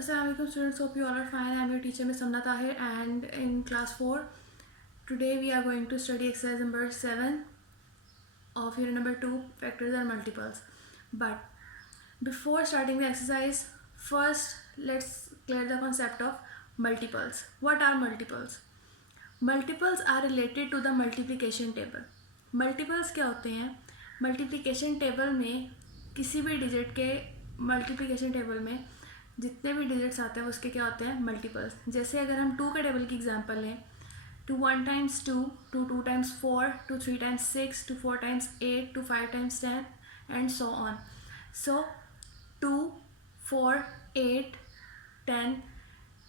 Assalamu alaikum students, hope you all are fine. I am your teacher Ms. Amna Tahir, and in class 4 today we are going to study exercise number 7 of unit number 2, factors and multiples. But before starting the exercise, first let's clear the concept of multiples. What are multiples? Multiples are related to the multiplication table. Multiples क्या होते हैं? Multiplication table में किसी भी digit के multiplication table में जितने भी डिजिट्स आते हैं उसके क्या होते हैं? मल्टीपल्स. जैसे अगर हम 2 के टेबल की एग्जांपल लें, 2 1 times 2, 2 2 times 4, 2 3 times 6, 2 4 times 8, 2 5 times 10 and so on. So 2 4 8 10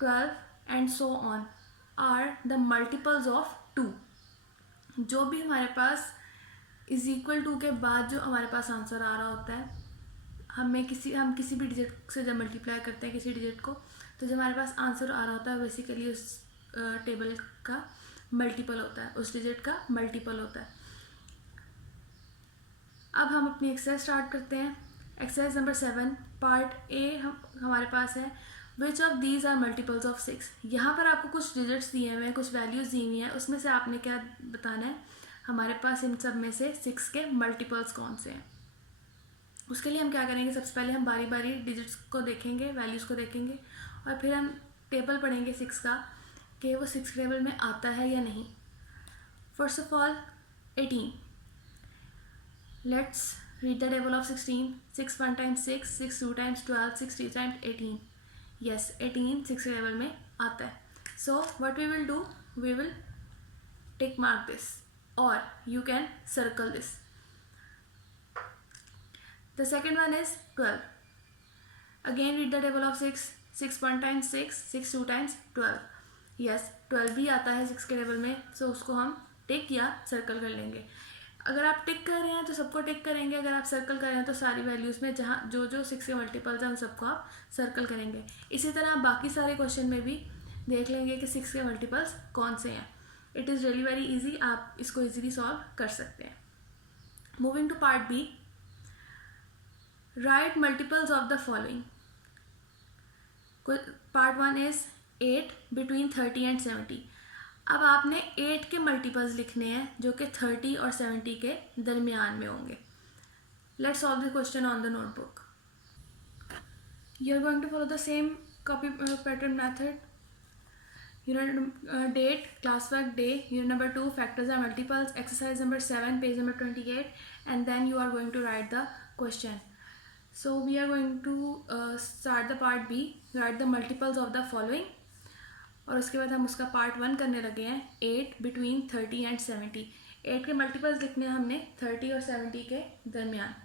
12 and so on are the multiples of 2. जो भी हमारे पास इज इक्वल टू के बाद जो हमारे पास आंसर आ रहा होता है, हम किसी भी डिजिट से जब मल्टीप्लाई करते हैं किसी डिजिट को, तो जब हमारे पास आंसर आ रहा होता है बेसिकली उस टेबल का मल्टीपल होता है, उस डिजिट का मल्टीपल होता है. अब हम अपनी एक्सरसाइज स्टार्ट करते हैं. एक्सरसाइज नंबर 7 पार्ट ए हमारे पास है. Which of these are multiples of 6. यहाँ पर आपको कुछ डिजिट्स दिए हुए हैं, कुछ वैल्यूज़ दी हुई हैं, उसमें से आपने क्या बताना है, हमारे पास इन सब में से 6 के मल्टीपल्स कौन से हैं. उसके लिए हम क्या करेंगे, सबसे पहले हम बारी बारी डिजिट्स को देखेंगे, वैल्यूज़ को देखेंगे, और फिर हम टेबल पढ़ेंगे 6 का कि वो 6 टेबल में आता है या नहीं. First of all 18. Let's read the table of 16. 6 1 times 6, 6 2 times 12, 6 3 times 18. Yes, 18 6 table में आता है. So what we will do, we will tick mark this और you can circle this. The second one is 12. Again read the table of 6. 6 1 times 6, 6 2 times 12. Yes, 12 भी आता है 6 के table में, सो उसको हम टिक या सर्कल कर लेंगे. अगर आप टिक कर रहे हैं तो सबको टिक करेंगे, अगर आप सर्कल कर रहे हैं तो सारी वैल्यूज़ में जहाँ जो 6 के मल्टीपल्स हैं उन सबको आप सर्कल करेंगे. इसी तरह आप बाकी सारे क्वेश्चन में भी देख लेंगे कि 6 के मल्टीपल्स कौन से हैं. It is really very easy, आप इसको इजीली सॉल्व कर सकते हैं. Moving to part B. Write multiples of the following. Part 1 is 8 between 30 and 70. अब आपने 8 के मल्टीपल्स लिखने हैं जो कि 30 और 70 के दरमियान में होंगे. Let's solve the question on the notebook. You are going to follow the same copy pattern method. Unit date, classwork day, unit number 2, factors and multiples, exercise number 7, page number 28, and then you are going to write the question. So we are going to start the part B, write the multiples of the following, और उसके बाद हम उसका part 1 करने लगे हैं. 8 between 30 and 70. 8 के multiples लिखने हैं हमने 30 और 70 के दरमियान.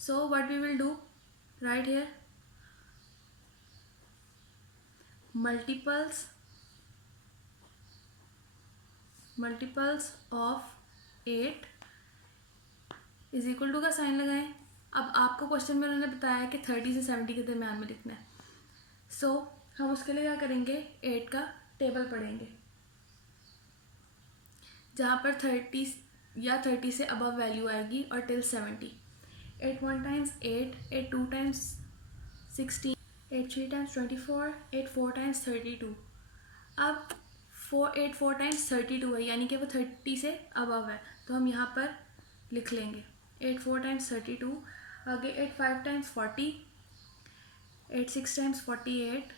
So what we will do, right here multiples of 8 is equal to का साइन लगाएं. अब आपको क्वेश्चन में उन्होंने बताया कि 30 से 70 के दरम्यान में लिखना है. सो हम उसके लिए क्या करेंगे, 8 का टेबल पढ़ेंगे जहाँ पर 30 या 30 से अबव वैल्यू आएगी और till 70. 8 1 times 8, 8 2 times 16, 8 3 times 24, 8 4 times 32. अब 8 4 टाइम्स 32 है, यानी कि वो 30 से अबव है, तो हम यहाँ पर लिख लेंगे 8 4 टाइम्स 32. आगे 8 5 times 40, 8 6 times 48,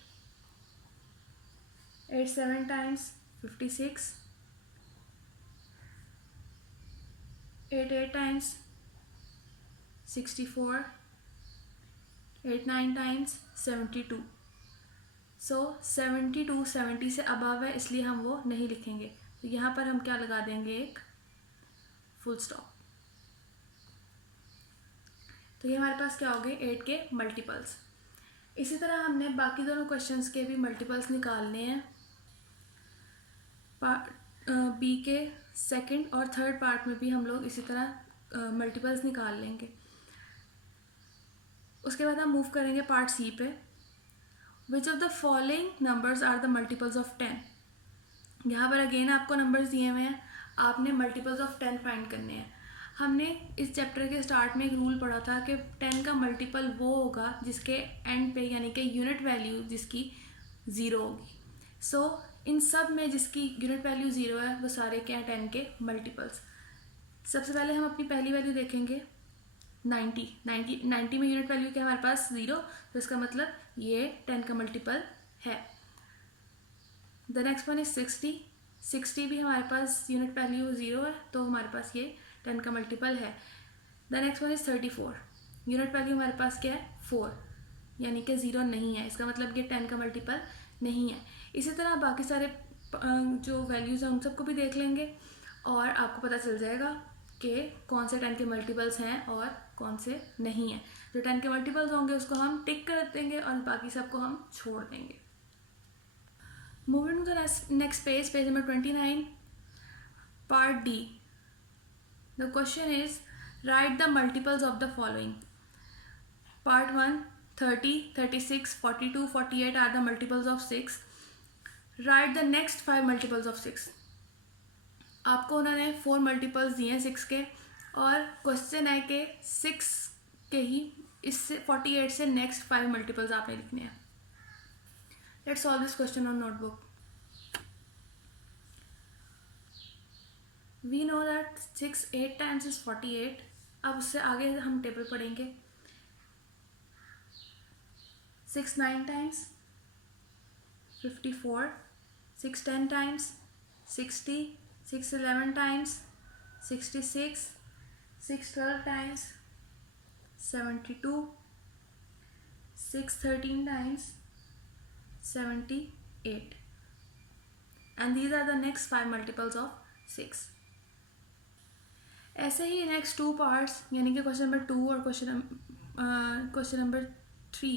8 7 times 56, 8 8 times 64, 8 9 times 72. सो 72 70 से अबव है, इसलिए हम वो नहीं लिखेंगे. तो यहाँ पर हम क्या लगा देंगे, एक फुल स्टॉप. तो ये हमारे पास क्या हो गए, 8 के मल्टीपल्स. इसी तरह हमने बाकी दोनों क्वेश्चंस के भी मल्टीपल्स निकालने हैं. बी के सेकंड और थर्ड पार्ट में भी हम लोग इसी तरह मल्टीपल्स निकाल लेंगे. उसके बाद हम मूव करेंगे पार्ट सी पे. Which of the following numbers are the multiples of 10. यहाँ पर अगेन आपको नंबर्स दिए हुए हैं, आपने मल्टीपल्स ऑफ 10 फाइंड करने हैं. हमने इस चैप्टर के स्टार्ट में एक रूल पढ़ा था कि 10 का मल्टीपल वो होगा जिसके एंड पे यानी कि यूनिट वैल्यू जिसकी 0 होगी. सो इन सब में जिसकी यूनिट वैल्यू 0 है वो सारे क्या हैं 10 के मल्टीपल्स. सबसे पहले हम अपनी पहली वैल्यू देखेंगे 90 में यूनिट वैल्यू क्या है हमारे पास 0, तो इसका मतलब ये 10 का मल्टीपल है. द नेक्स्ट वन इज 60 भी हमारे पास यूनिट वैल्यू 0 है तो हमारे पास ये 10 का मल्टीपल है. The next one is 34, unit value हमारे पास क्या है 4, यानी कि 0 नहीं है, इसका मतलब ये 10 का मल्टीपल नहीं है. इसी तरह बाकी सारे जो वैल्यूज़ हैं उन सबको भी देख लेंगे और आपको पता चल जाएगा कि कौन से 10 के मल्टीपल्स हैं और कौन से नहीं हैं. जो 10 के मल्टीपल्स होंगे उसको हम टिक कर देंगे और बाकी सबको हम छोड़ देंगे. Moving to the next page, page number 29, part D. The question is, write the multiples of the following. Part 1, 30, 36, 42, 48 are the multiples of 6. Write the next 5 multiples of 6. आपको उन्होंने 4 मल्टीपल्स दिए हैं 6 के और क्वेश्चन है कि 6 के ही इससे 48 से नेक्स्ट 5 मल्टीपल्स आपने लिखने हैं. Let's solve this question on notebook. We know that 6 8 times is 48. अब उससे आगे हम टेबल पढ़ेंगे. 6 9 times 54, 6 10 times 60, 6 11 times 66, 6 12 times 72, 6 13 times 78, and these are the next 5 multiples of 6. ऐसे ही नेक्स्ट 2 पार्ट्स यानी कि क्वेश्चन नंबर 2 और क्वेश्चन नंबर 3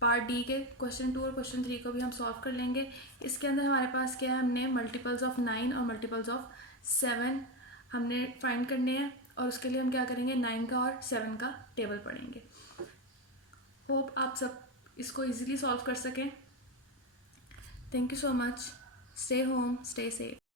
पार्ट डी के क्वेश्चन 2 और क्वेश्चन 3 को भी हम सॉल्व कर लेंगे. इसके अंदर हमारे पास क्या है, हमने मल्टीपल्स ऑफ 9 और मल्टीपल्स ऑफ 7 हमने फाइंड करने हैं और उसके लिए हम क्या करेंगे 9 का और 7 का टेबल पढ़ेंगे. होप आप सब इसको इजीली सॉल्व कर सकें. Thank you so much. Stay home, stay safe.